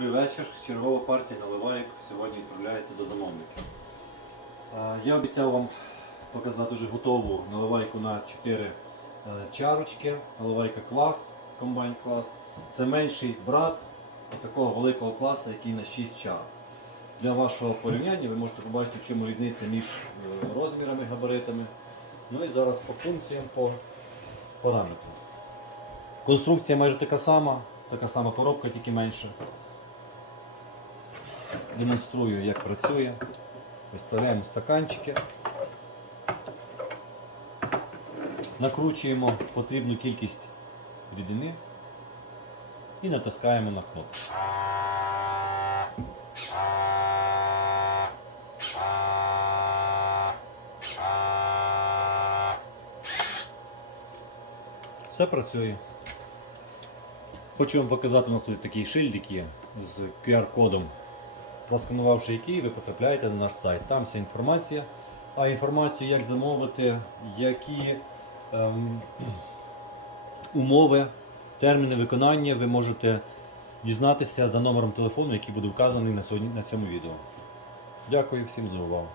Добрий вечір. Чергова партія наливайок сьогодні відправляється до замовників. Е, Я обіцяв вам показати вже готову наливайку на 4 е, чарочки. Наливайка клас, комбайн клас. Це менший брат такого великого класу, який на 6 чар. Для вашого порівняння ви можете побачити, в чому різниця між е, розмірами, габаритами. Ну і зараз по функціям, по параметрам. Конструкція майже така сама, така сама коробка, тільки менша. Демонструю, як працює. Виставляємо стаканчики. Накручуємо потрібну кількість рідини і натискаємо на кнопку. Все працює. Хочу вам показати, у нас тут такий шильдик є з QR-кодом. Просканувавши який, ви потрапляєте на наш сайт. Там вся інформація. А інформацію, як замовити, які ем, умови, терміни виконання ви можете дізнатися за номером телефону, який буде вказаний на, сьогодні, на цьому відео. Дякую всім за увагу.